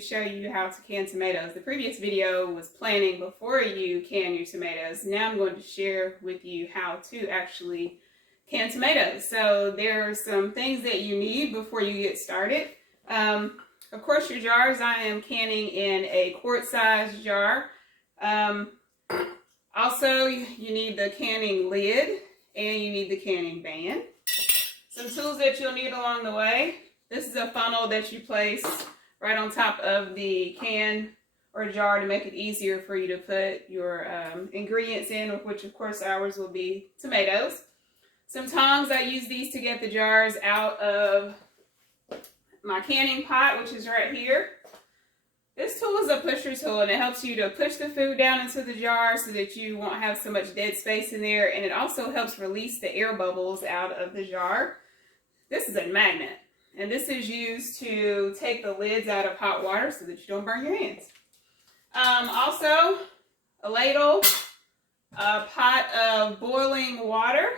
to show you how to can tomatoes. The previous video was planning before you can your tomatoes. Now I'm going to share with you how to actually can tomatoes. So there are some things that you need before you get started. Of course, your jars, I am canning in a quart-sized jar. Also, you need the canning lid and you need the canning band. Some tools that you'll need along the way. This is a funnel that you place right on top of the can or jar to make it easier for you to put your ingredients in, which of course ours will be tomatoes. Some tongs, I use these to get the jars out of my canning pot, which is right here. This tool is a pusher tool and it helps you to push the food down into the jar so that you won't have so much dead space in there, and it also helps release the air bubbles out of the jar. This is a magnet, and this is used to take the lids out of hot water so that you don't burn your hands. Also, a ladle, a pot of boiling water.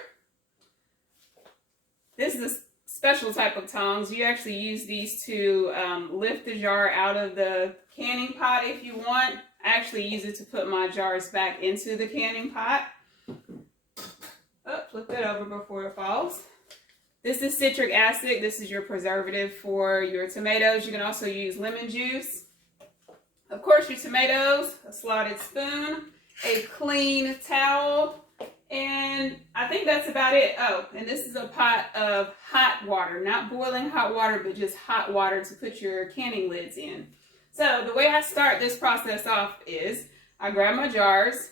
This is a special type of tongs. You actually use these to lift the jar out of the canning pot if you want. I actually use it to put my jars back into the canning pot. Oh, flip that over before it falls. This is citric acid. This is your preservative for your tomatoes. You can also use lemon juice. Of course, your tomatoes, a slotted spoon, a clean towel, and I think that's about it. Oh, and this is a pot of hot water, not boiling hot water, but just hot water to put your canning lids in. So the way I start this process off is I grab my jars.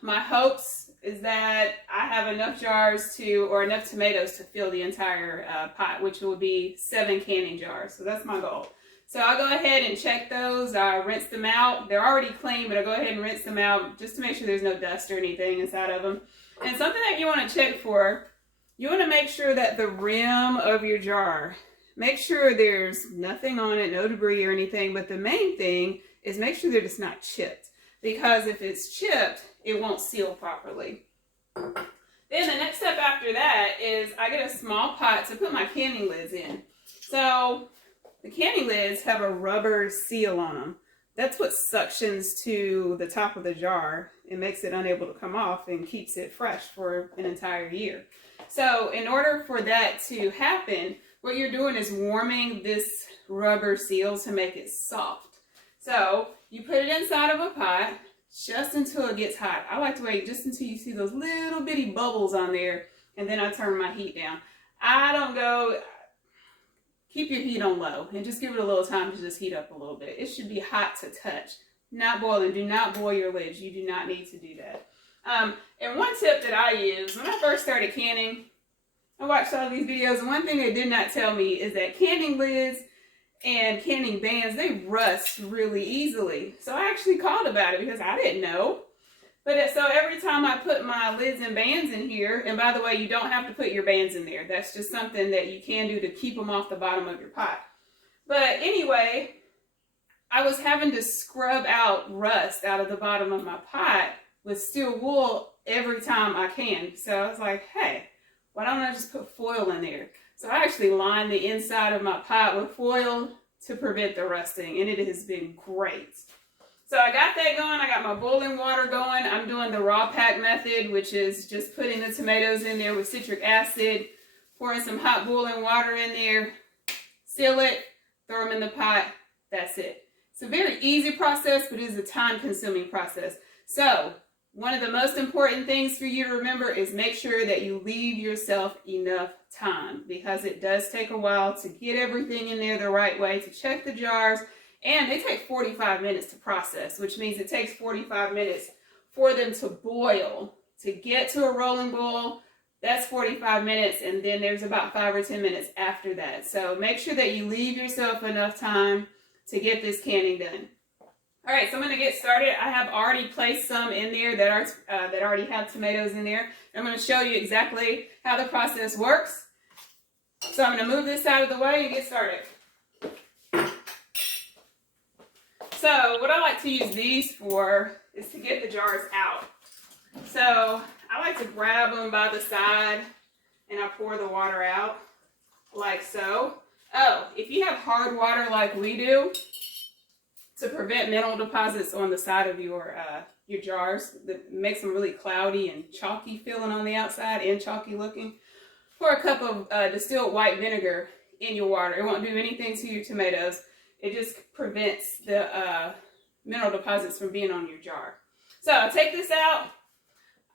My hopes is that I have enough jars or enough tomatoes to fill the entire pot, which will be 7 canning jars. So that's my goal. So I'll go ahead and check those. I rinse them out. They're already clean, but I'll go ahead and rinse them out just to make sure there's no dust or anything inside of them. And something that you want to check for, you want to make sure that the rim of your jar, make sure there's nothing on it, no debris or anything, but the main thing is make sure that it's not chipped, because if it's chipped, it won't seal properly. Then the next step after that is I get a small pot to put my canning lids in. So the canning lids have a rubber seal on them. That's what suctions to the top of the jar. It makes it unable to come off and keeps it fresh for an entire year. So in order for that to happen, what you're doing is warming this rubber seal to make it soft. So you put it inside of a pot just until it gets hot. I like to wait just until you see those little bitty bubbles on there, and then I turn my heat down. I don't go, keep your heat on low and just give it a little time to just heat up a little bit. It should be hot to touch, not boiling. Do not boil your lids. You do not need to do that. And one tip that I use, when I first started canning, I watched all these videos, and one thing they did not tell me is that canning lids and canning bands, they rust really easily. So I actually called about it because I didn't know. But so every time I put my lids and bands in here, and by the way, you don't have to put your bands in there. That's just something that you can do to keep them off the bottom of your pot. But anyway, I was having to scrub out rust out of the bottom of my pot with steel wool every time I can. So I was like, hey, why don't I just put foil in there? So I actually lined the inside of my pot with foil to prevent the rusting, and it has been great. So I got that going. I got my boiling water going. I'm doing the raw pack method, which is just putting the tomatoes in there with citric acid, pouring some hot boiling water in there, seal it, throw them in the pot. That's it. It's a very easy process, but it is a time-consuming process. So one of the most important things for you to remember is make sure that you leave yourself enough time, because it does take a while to get everything in there the right way, to check the jars, and they take 45 minutes to process, which means it takes 45 minutes for them to boil. To get to a rolling boil, that's 45 minutes, and then there's about 5 or 10 minutes after that. So make sure that you leave yourself enough time to get this canning done. All right, so I'm going to get started. I have already placed some in there that already have tomatoes in there. I'm going to show you exactly how the process works. So I'm going to move this out of the way and get started. So what I like to use these for is to get the jars out. So I like to grab them by the side and I pour the water out like so. Oh, if you have hard water like we do, to prevent mineral deposits on the side of your jars that makes them really cloudy and chalky feeling on the outside and chalky looking. Pour a cup of distilled white vinegar in your water. It won't do anything to your tomatoes. It just prevents the mineral deposits from being on your jar. So I'll take this out.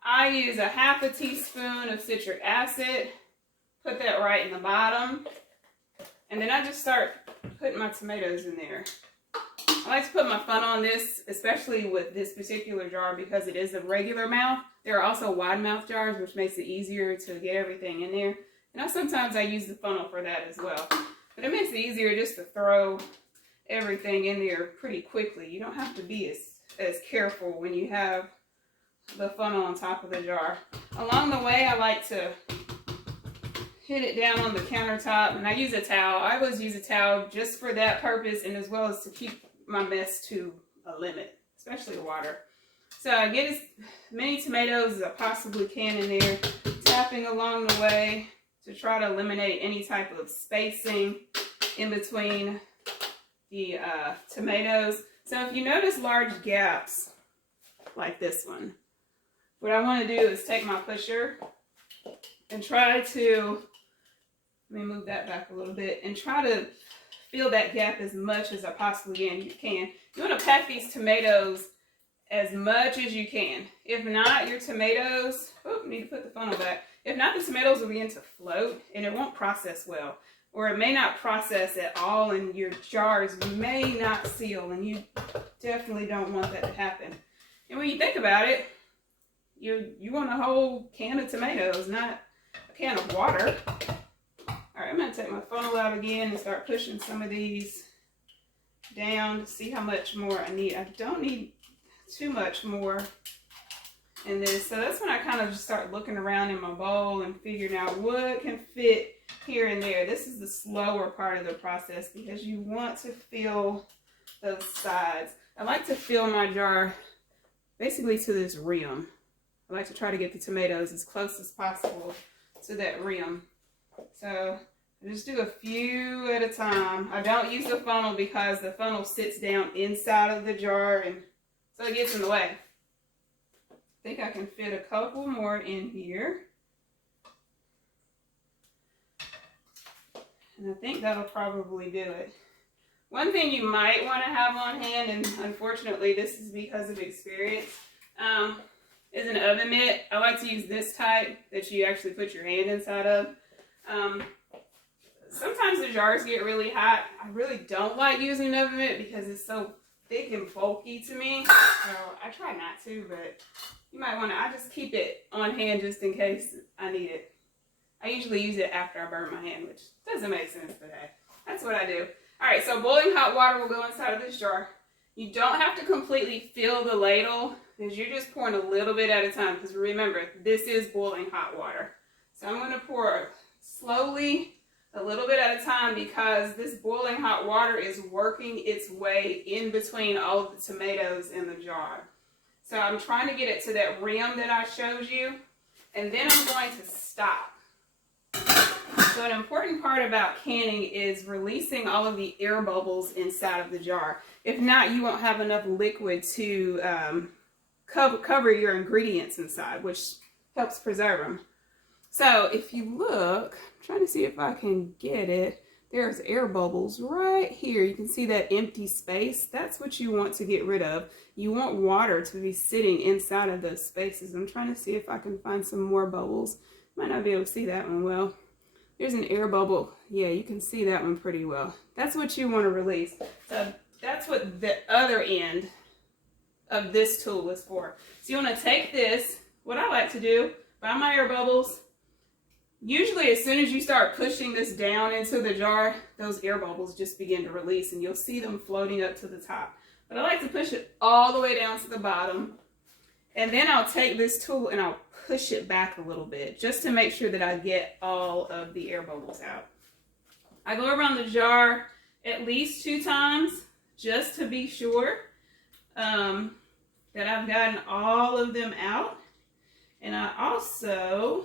I use a half a teaspoon of citric acid. Put that right in the bottom. And then I just start putting my tomatoes in there. I like to put my funnel on this, especially with this particular jar, because it is a regular mouth. There are also wide mouth jars, which makes it easier to get everything in there. And sometimes I use the funnel for that as well. But it makes it easier just to throw everything in there pretty quickly. You don't have to be as careful when you have the funnel on top of the jar. Along the way, I like to hit it down on the countertop, and I use a towel. I always use a towel just for that purpose, and as well as to keep my mess to a limit, especially water. So I get as many tomatoes as I possibly can in there, tapping along the way to try to eliminate any type of spacing in between the tomatoes. So if you notice large gaps like this one, what I want to do is take my pusher and try to, let me move that back a little bit, and try to fill that gap as much as I possibly can. You want to pack these tomatoes as much as you can. If not, your tomatoes, need to put the funnel back. If not, the tomatoes will begin to float and it won't process well. Or it may not process at all and your jars may not seal, and you definitely don't want that to happen. And when you think about it, you want a whole can of tomatoes, not a can of water. All right, I'm going to take my funnel out again and start pushing some of these down to see how much more I need. I don't need too much more in this. So that's when I kind of just start looking around in my bowl and figuring out what can fit here and there. This is the slower part of the process because you want to fill those sides. I like to fill my jar basically to this rim. I like to try to get the tomatoes as close as possible to that rim. So I just do a few at a time. I don't use the funnel because the funnel sits down inside of the jar, and so it gets in the way. I think I can fit a couple more in here. And I think that'll probably do it. One thing you might want to have on hand, and unfortunately this is because of experience, is an oven mitt. I like to use this type that you actually put your hand inside of. Sometimes the jars get really hot. I really don't like using an oven mitt because it's so thick and bulky to me. So I try not to, but you might want to. I just keep it on hand just in case I need it. I usually use it after I burn my hand, which doesn't make sense, but hey, that's what I do. All right, so boiling hot water will go inside of this jar. You don't have to completely fill the ladle because you're just pouring a little bit at a time, because remember, this is boiling hot water. So I'm going to pour slowly, a little bit at a time, because this boiling hot water is working its way in between all of the tomatoes in the jar. So I'm trying to get it to that rim that I showed you, and then I'm going to stop. So an important part about canning is releasing all of the air bubbles inside of the jar. If not, you won't have enough liquid to cover your ingredients inside, which helps preserve them. So if you look, I'm trying to see if I can get it. There's air bubbles right here. You can see that empty space. That's what you want to get rid of. You want water to be sitting inside of those spaces. I'm trying to see if I can find some more bubbles. Might not be able to see that one well. There's an air bubble. Yeah, you can see that one pretty well. That's what you want to release. So that's what the other end of this tool is for. So you want to take this, what I like to do, find my air bubbles. Usually as soon as you start pushing this down into the jar, those air bubbles just begin to release and you'll see them floating up to the top. But I like to push it all the way down to the bottom. And then I'll take this tool and I'll push it back a little bit just to make sure that I get all of the air bubbles out. I go around the jar at least 2 times just to be sure that I've gotten all of them out. And I also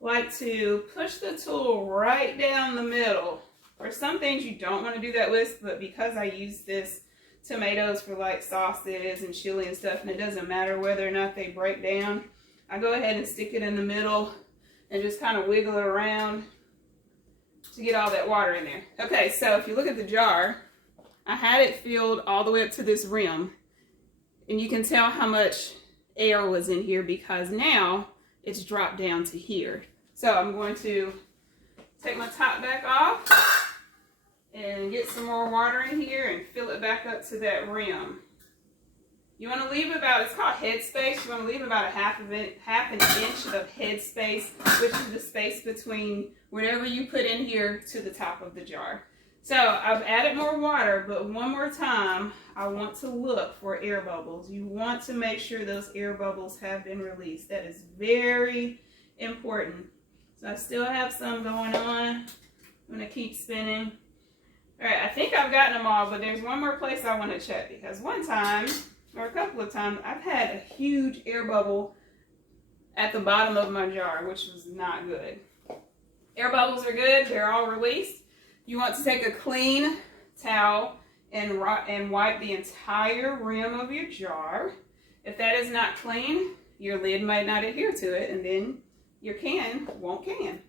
like to push the tool right down the middle. For some things you don't want to do that with, but because I use this tomatoes for like sauces and chili and stuff, and it doesn't matter whether or not they break down. I go ahead and stick it in the middle and just kind of wiggle it around to get all that water in there. Okay, so if you look at the jar, I had it filled all the way up to this rim, and you can tell how much air was in here because now it's dropped down to here. So I'm going to take my top back off and get some more water in here and fill it back up to that rim. You want to leave about, it's called head space, you want to leave about a half an inch of head space, which is the space between whatever you put in here to the top of the jar. So I've added more water, but one more time, I want to look for air bubbles. You want to make sure those air bubbles have been released. That is very important. So I still have some going on. I'm going to keep spinning. All right, I think I've gotten them all, but there's one more place I want to check because one time, or a couple of times, I've had a huge air bubble at the bottom of my jar, which was not good. Air bubbles are good. They're all released. You want to take a clean towel and wipe the entire rim of your jar. If that is not clean, your lid might not adhere to it, and then your can won't can.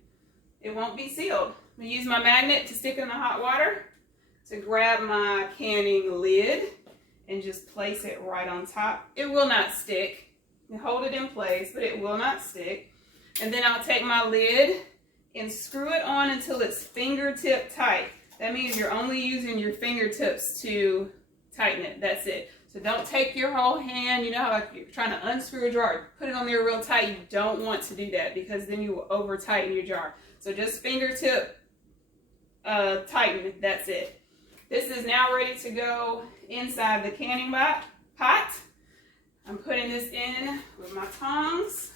It won't be sealed. I'm going to use my magnet to stick in the hot water to grab my canning lid and just place it right on top. It will not stick. You hold it in place, but it will not stick. And then I'll take my lid and screw it on until it's fingertip tight. That means you're only using your fingertips to tighten it. That's it. So don't take your whole hand, you know how like you're trying to unscrew a jar, put it on there real tight. You don't want to do that because then you will over tighten your jar. So just fingertip tighten, that's it. This is now ready to go inside the canning pot. I'm putting this in with my tongs.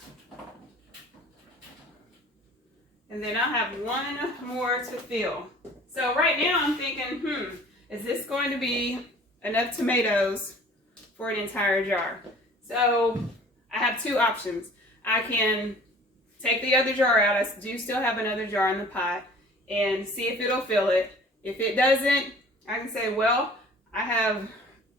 And then I have one more to fill. So right now I'm thinking, is this going to be enough tomatoes for an entire jar? So I have two options. I can take the other jar out. I do still have another jar in the pot and see if it'll fill it. If it doesn't, I can say, well,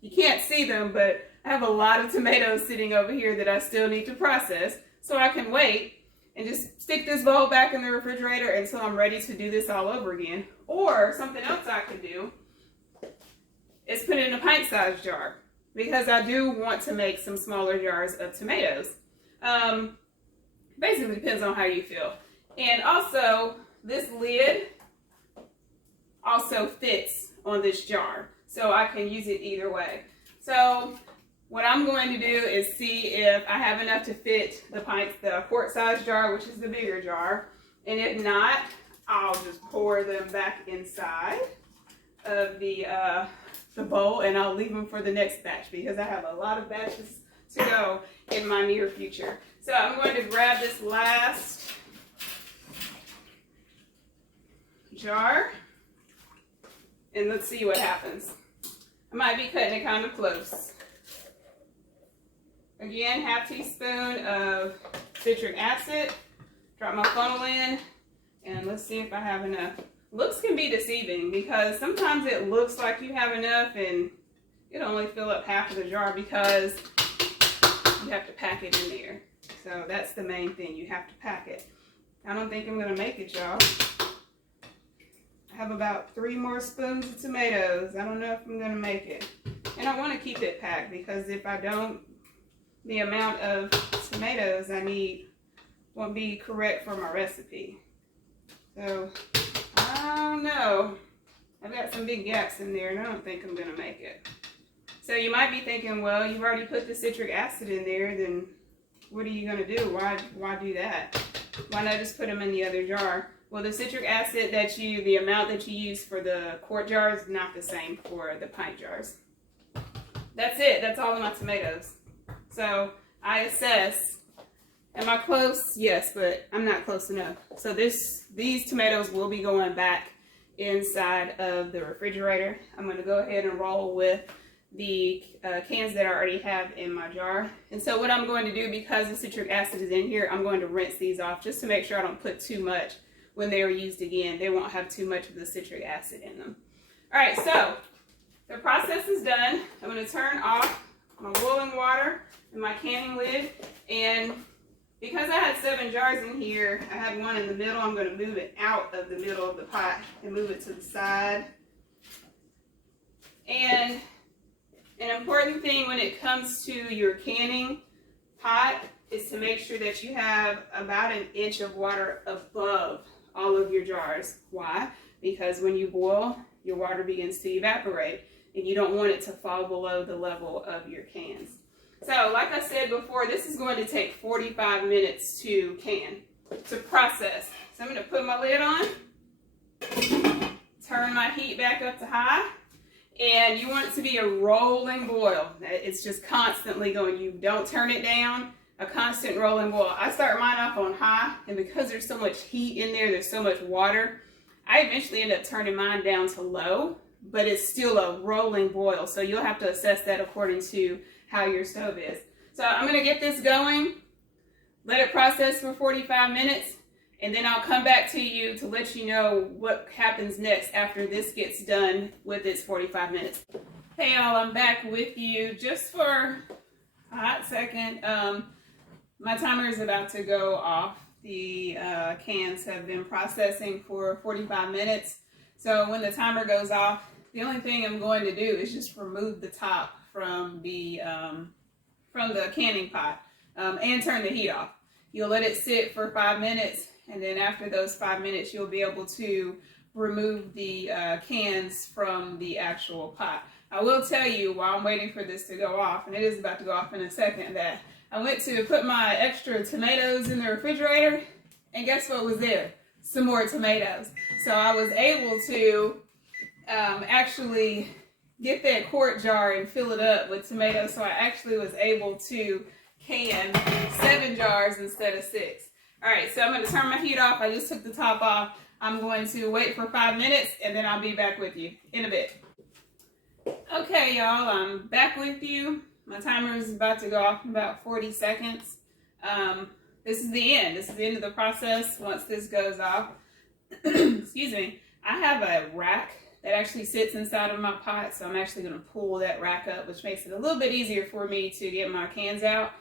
you can't see them, but I have a lot of tomatoes sitting over here that I still need to process. So I can wait and just stick this bowl back in the refrigerator until I'm ready to do this all over again. Or something else I could do is put it in a pint-sized jar because I do want to make some smaller jars of tomatoes. Basically depends on how you feel. And also, this lid also fits on this jar, so I can use it either way. So what I'm going to do is see if I have enough to fit the quart-sized jar, which is the bigger jar, and if not, I'll just pour them back inside of the bowl, and I'll leave them for the next batch because I have a lot of batches to go in my near future. So I'm going to grab this last jar, and let's see what happens. I might be cutting it kind of close. Again, half teaspoon of citric acid. Drop my funnel in, and let's see if I have enough. Looks can be deceiving because sometimes it looks like you have enough and it only fill up half of the jar because you have to pack it in there. So that's the main thing, you have to pack it. I don't think I'm gonna make it, y'all. I have about 3 more spoons of tomatoes. I don't know if I'm gonna make it. And I wanna keep it packed because if I don't, the amount of tomatoes I need won't be correct for my recipe. So, I don't know. I've got some big gaps in there and I don't think I'm gonna make it. So you might be thinking, well, you've already put the citric acid in there, then what are you gonna do? Why do that? Why not just put them in the other jar? Well, the citric acid the amount that you use for the quart jar is not the same for the pint jars. That's it, that's all of my tomatoes. So I assess, am I close? Yes, but I'm not close enough. So these tomatoes will be going back inside of the refrigerator. I'm going to go ahead and roll with the cans that I already have in my jar. And so what I'm going to do, because the citric acid is in here, I'm going to rinse these off just to make sure I don't put too much when they are used again. They won't have too much of the citric acid in them. All right, so The process is done. I'm going to turn off my boiling water and my canning lid, and because I had 7 jars in here, I had one in the middle. I'm going to move it out of the middle of the pot and move it to the side. And an important thing when it comes to your canning pot is to make sure that you have about 1 inch of water above all of your jars. Why? Because when you boil, your water begins to evaporate, and you don't want it to fall below the level of your cans. So, like I said before, this is going to take 45 minutes to can, to process. So I'm going to put my lid on, turn my heat back up to high, and you want it to be a rolling boil. It's just constantly going. You don't turn it down, a constant rolling boil. I start mine off on high, and because there's so much heat in there, there's so much water, I eventually end up turning mine down to low, but it's still a rolling boil. So you'll have to assess that according to how your stove is. So I'm going to get this going, let it process for 45 minutes, and then I'll come back to you to let you know what happens next after this gets done with its 45 minutes. Hey y'all, I'm back with you just for a hot second. My timer is about to go off. The cans have been processing for 45 minutes. So when the timer goes off, the only thing I'm going to do is just remove the top from the canning pot and turn the heat off. You'll let it sit for 5 minutes, and then after those 5 minutes, you'll be able to remove the cans from the actual pot. I will tell you while I'm waiting for this to go off, and it is about to go off in a second, that I went to put my extra tomatoes in the refrigerator, and guess what was there? Some more tomatoes. So I was able to actually get that quart jar and fill it up with tomatoes. So I actually was able to can 7 jars instead of 6. All right, so I'm going to turn my heat off. I just took the top off. I'm going to wait for 5 minutes, and then I'll be back with you in a bit. Okay, y'all, I'm back with you. My timer is about to go off in about 40 seconds. This is the end. This is the end of the process once this goes off. Excuse me. I have a rack that actually sits inside of my pot, so I'm actually going to pull that rack up, which makes it a little bit easier for me to get my cans out.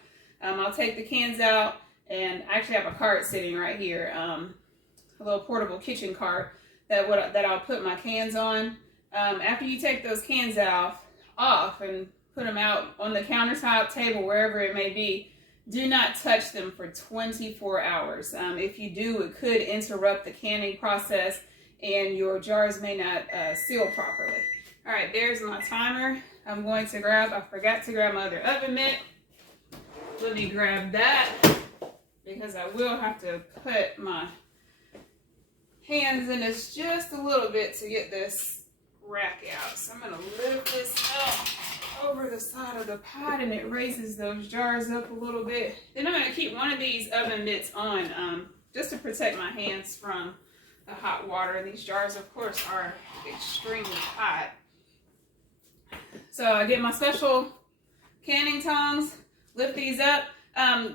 I'll take the cans out, and I actually have a cart sitting right here, a little portable kitchen cart that I'll put my cans on. After you take those cans off and put them out on the countertop, table, wherever it may be, do not touch them for 24 hours. If you do, it could interrupt the canning process, and your jars may not seal properly. All right, there's my timer. I'm going to I forgot to grab my other oven mitt. Let me grab that, because I will have to put my hands in this just a little bit to get this rack out. So I'm going to lift this up over the side of the pot, and it raises those jars up a little bit. Then I'm going to keep one of these oven mitts on just to protect my hands from the hot water. These jars, of course, are extremely hot. So I get my special canning tongs, lift these up.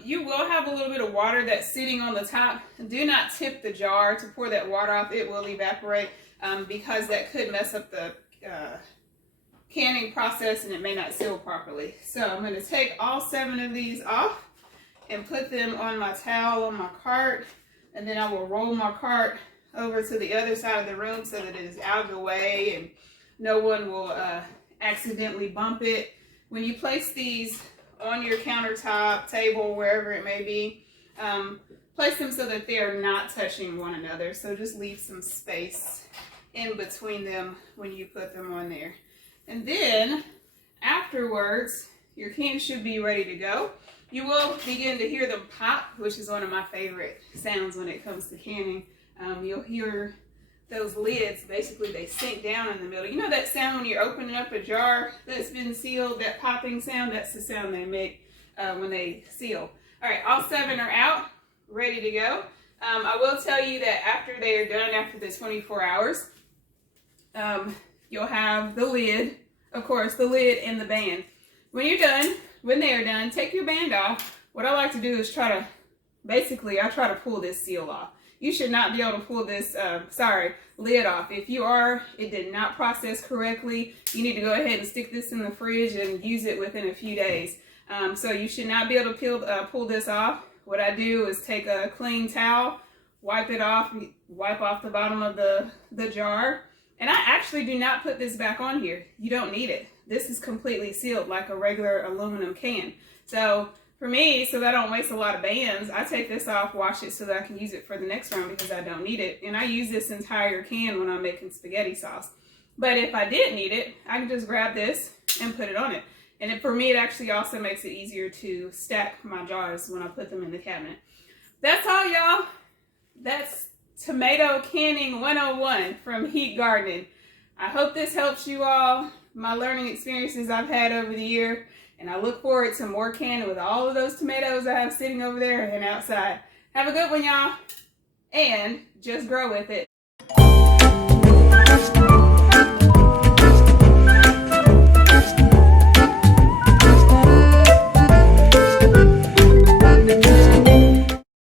You will have a little bit of water that's sitting on the top. Do not tip the jar to pour that water off. It will evaporate because that could mess up the canning process, and it may not seal properly. So I'm going to take all 7 of these off and put them on my towel on my cart, and then I will roll my cart over to the other side of the room so that it is out of the way and no one will accidentally bump it. When you place these on your countertop, table, wherever it may be, place them so that they are not touching one another. So just leave some space in between them when you put them on there. And then afterwards, your cans should be ready to go. You will begin to hear them pop, which is one of my favorite sounds when it comes to canning. You'll hear those lids, basically they sink down in the middle. You know that sound when you're opening up a jar that's been sealed, that popping sound? That's the sound they make when they seal. All right, all 7 are out, ready to go. I will tell you that after they are done, after the 24 hours, you'll have the lid, of course, the lid and the band. When you're done, when they are done, take your band off. What I like to do is I try to pull this seal off. you should not be able to pull this, lid off. If you are, it did not process correctly. You need to go ahead and stick this in the fridge and use it within a few days. So you should not be able to pull this off. What I do is take a clean towel, wipe off the bottom of the jar. And I actually do not put this back on here. You don't need it. This is completely sealed like a regular aluminum can. So for me, so that I don't waste a lot of bands, I take this off, wash it so that I can use it for the next round because I don't need it. And I use this entire can when I'm making spaghetti sauce. But if I did need it, I can just grab this and put it on it. And for me, it actually also makes it easier to stack my jars when I put them in the cabinet. That's all, y'all. That's tomato canning 101 from H.E.A.T Gardening. I hope this helps you all. My learning experiences I've had over the year. And I look forward to more canning with all of those tomatoes I have sitting over there and outside. Have a good one, y'all. And just grow with it.